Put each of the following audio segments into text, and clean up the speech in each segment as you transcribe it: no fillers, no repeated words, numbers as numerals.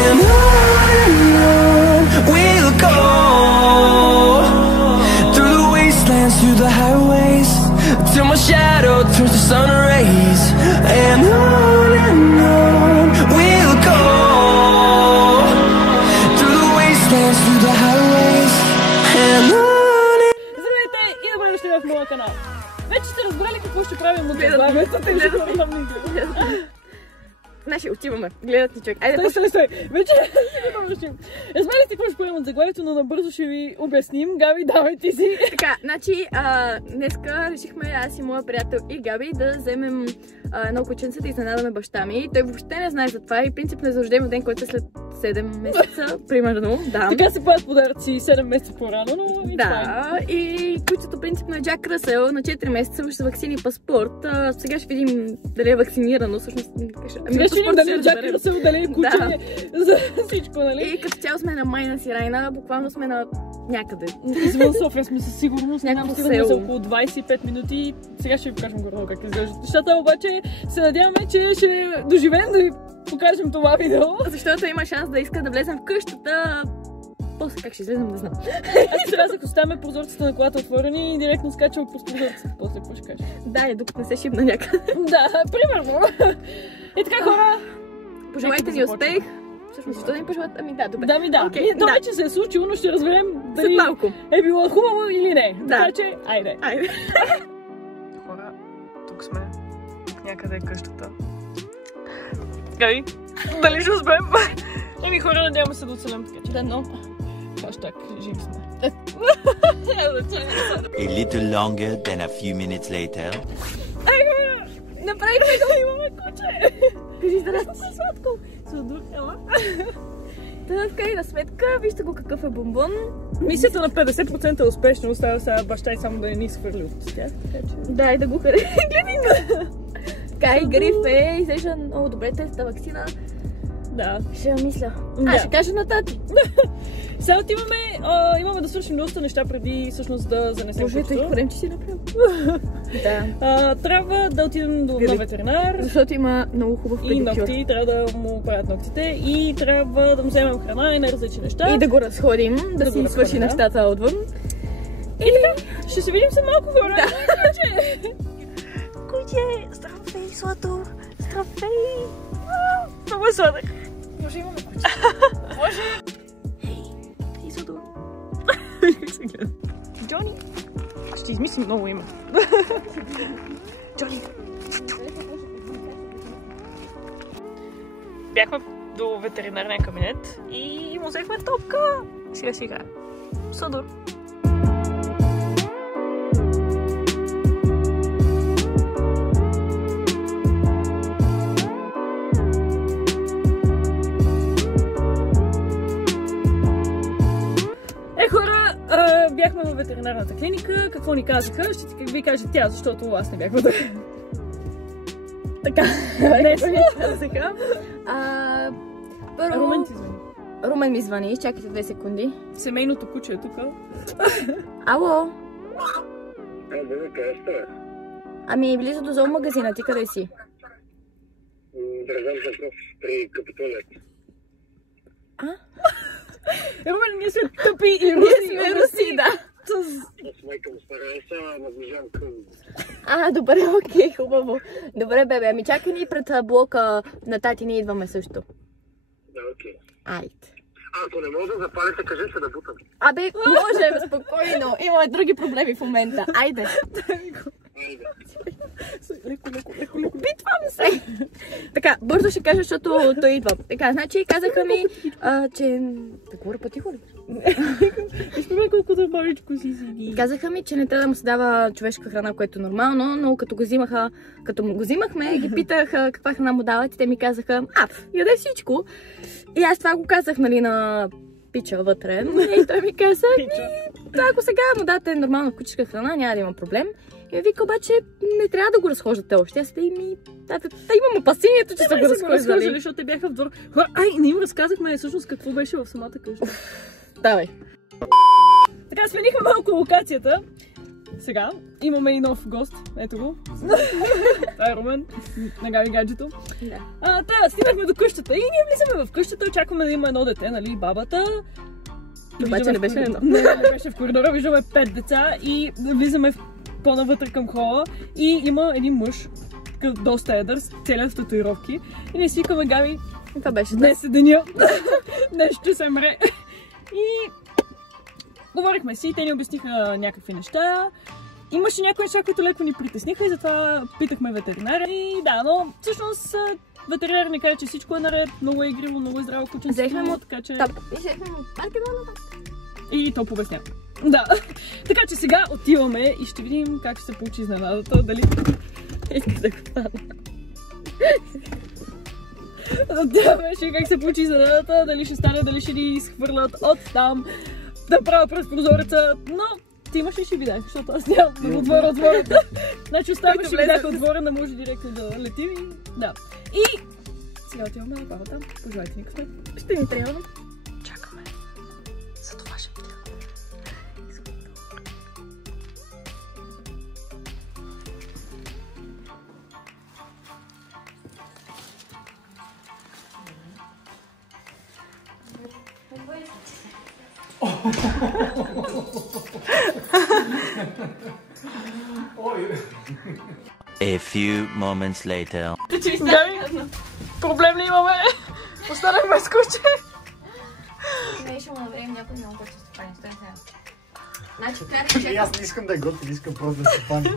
And on we'll go, through the wastelands, through the highways, till my shadow turns to sun rays. And on we'll go, through the wastelands, through the highways, and on. Здравейте и добре дошли в моя канал. Вече сте разбрали какво ще правим от заглавието. Значи, отиваме. Гледат ни човек. Айде, стой. Вече разбрали сте какво ще правим от заглавието, но набързо ще ви обясним. Габи, давай ти си. Така, значи, днеска решихме аз и моя приятел и Габи да вземем едно кученце да изненадаме баща ми. Той въобще не знае за това и принципно е за рожден ден, който е след 7 месеца, примерно. Да. Така се правят подаръци 7 месеца по-рано, но и да, и кучето принципно е Джак Ръсел, на 4 месеца уж с ваксини и паспорт. Сега ще видим дали е вакцинирано, всъщност. Сега ще видим дали е Джак Ръсел, дали е куче, за всичко, нали? И като цяло сме на майна си Райна, буквално сме на някъде. Извън София сме със сигурност, някакво село. За около 25 минути. Сега ще ви покажем горе как изглеждат нещата, обаче се надяваме, че ще доживеем да ви покажем това видео. Защото има шанс да иска да влезем в къщата. После как ще излезем, не знам. Аз сега ако оставяме прозорците на колата отворени и директно скачаме по прозорците. После какво ще кажеш? Да, и докато не се шибна някъде. Да, примерно. И така, хора, пожелайте ни успех. Всъщност, защо да ни пожелат? Ами да, добре. Да, Okay, това вече се е случило, но ще разберем дали е било хубаво или не. Да. Така че, айде. Хора, тук сме. Някъде е къщата. Габи, дали ще успеем? Еми хора, надяваме се да оцелем така че. Да, но. Хаштаг, жив сме. A little longer than a few minutes later. Ай, хора! Направихме го! Имаме куче! Кажи здрасти, сладко! Сладур, ела. Та в крайна сметка, вижте го какъв е бомбон. Мисията на 50% е успешно, остава сега баща и само да не ни изхвърли от тях. Да, и да го хареса. Гледай го! Така и Гриф е, изглежда много добре, тестата ваксина. Да. Ще я мисля. Аз ще кажа на тати. Сега имаме да свършим доста неща преди всъщност да занесем кучето. Боже, и хорем, че си направил. Да. Трябва да отидем на ветеринар. Защото има много хубав педикюр. И ногти, трябва да му правят ногтите. И трябва да му вземем храна и на различни неща. И да го разходим, да си свърши нещата отвън. И така, ще се видим след малко, хора. Да. Куче, здравей, Злато! Здравей! Много е сладък. Може имаме куче. Може. Ей, Злато! Джони! Ще измислим много име. Джони! Бяхме до ветеринарния кабинет и му взехме топка. Сега си играем. Садор! Бяхме във ветеринарната клиника. Какво ни казаха? Ще ти ви каже тя, защото аз не бях вътре. Така, нещо ни казаха. Първо... Румен ти звъни. Румен ми звъни, изчакайте 2 секунди. Семейното куче е тук. Ало? Къде сте? Ами близо до зоомагазина, ти къде си? Държам такъв при Капитолият. Румен, ние сме тъпи и руси. Ние сме руси, да. С майка му старая се, наближавам към... Добре, окей, хубаво. Добре, бебе, ами чакай ни пред блока на тати, ние идваме също. Да, окей. Айде. Ако не може да запалите, кажете да бутам. Може, спокойно. Имаме други проблеми в момента. Айде. Айде. Леко. Опитвам се. Така, бързо ще кажа, защото той идва. Така, значи казаха ми, че... Да говоря по-тихо ли? Изпомня колко да маличко си. Казаха ми, че не трябва да му се дава човешка храна, което е нормално, но като го взимахме, ги питах каква храна му дават и те ми казаха, яде всичко. И аз това го казах, нали, на пича вътре. И той ми каза, ако сега му дадете нормална кучешка храна, няма да има проблем. И вика, обаче не трябва да го разхождате още. Аз да имам опасението, че са го разхождали. Защото те бяха в двор. Не им разказахме всъщност какво беше в самата къща. Давай. Така, сменихме малко локацията. Сега имаме и нов гост. Ето го. Това е Румен. Нагави гаджето. Да. Стигнахме до къщата и ние влизаме в къщата, очакваме да има едно дете, нали, бабата. Обаче не беше едно. Не беше в коридора, виждаме 5 деца и влизаме по-навътре към хола и има един мъж, доста едър, с целия с татуировки. И ние си викаме, Габи, Това беше днес е деня, днес ще се мре. И говорихме си, те ни обясниха някакви неща. Имаше някои неща, които леко ни притесниха и затова питахме ветеринаря. И да, но всъщност ветеринарът ни каза, че всичко е наред, много е игриво, много е здраво кученце. Взехме му така че... Взехме му И то побесня. Да. Така че сега отиваме и ще видим как ще се получи изненадата. Дали... Исках да го фана. Отиваме, ще как се получи изненадата, дали ще стане, дали ще ни изхвърлят от там, да правя през прозореца, но ти имаш ли ще видях, защото аз нямам да отворя отвората. Значи оставаме ще видях отвора, да може директно да летим и да. И сега отиваме на бабата. Пожелайте ни късмет. Ще ни трябва. Чакаме. За това ще отиваме. A few moments later. Габи, проблем ли имаме? Останахме с куче. Не, ще му намерим някой много който се пани. Стой сега. Значи, трябва да Аз не искам да е готин, искам просто да се пани.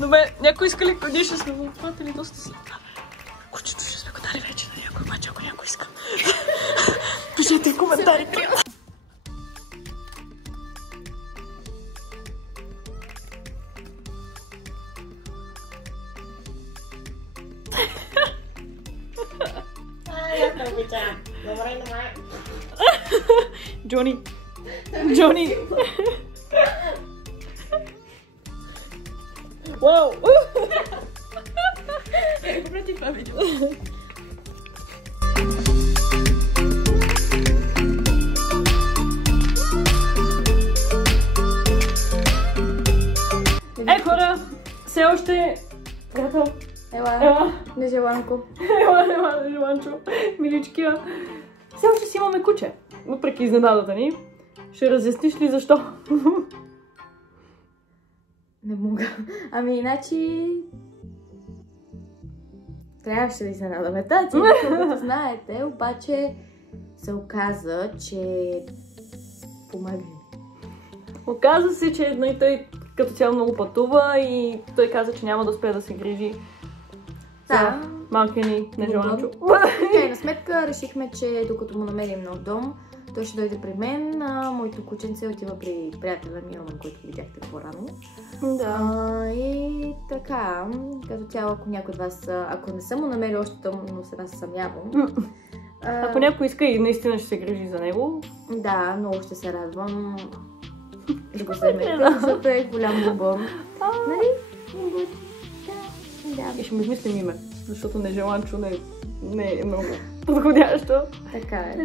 Добре, някой иска ли ние ще сме го отпратили доста си? Кучето ще сме го дали вече на някой, обаче ако някой иска. Пишете коментари, приятно. Джони. Джони. Вау. Прекрати това видео. Хора, все още... Приятел. Ела. Нежеланко. Ела, Желанчо. Миличкия. Все още си имаме куче. Въпреки изненадата ни. Ще разясниш ли защо? Не мога. Ами, иначе... Трябваше да изненадаме тази, като знаете, обаче се оказа, че помага. Оказа се, че той като цяло много пътува и той каза, че няма да успее да се грижи за малкия ни Нежеланчо. В крайна сметка решихме, че докато му намерим нов дом, той ще дойде при мен, моето кученце отива при приятеля ми, Ромен, който видяхте по-рано. Да. И така, като цяло, ако някой от вас, ако не съм му намерил още дом, но сега се съмнявам. Ако някой иска и наистина ще се грижи за него. Да, много ще се радвам да го вземете, защото е голям бубон. Нали? Да. И ще му измислим име, защото Нежеланчо не е много подходящо. Така е.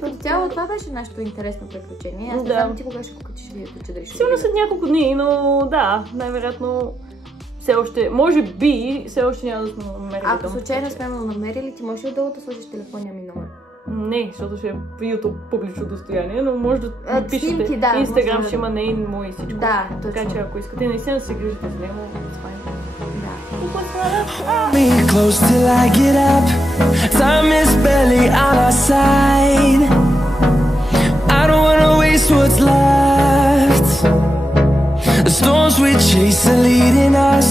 Като цяло това беше нашето интересно приключение. Аз не знам ти кога ще го качиш видеото, дали ще сигурно след няколко дни, но да, най-вероятно все още, може би, все още няма да сме намерили. Ако случайно сме го намерили, ти можеш ли долу да сложиш телефонния ми номер? Не, защото ще е в YouTube публично достояние, но може да напишете. Да, Инстаграм ще има нейн, мой и всичко. Да, точно. Така че ако искате наистина да се грижите за него, Me close till I get up. Time is barely on our side. I don't wanna waste what's left. The storms we chase are leading us.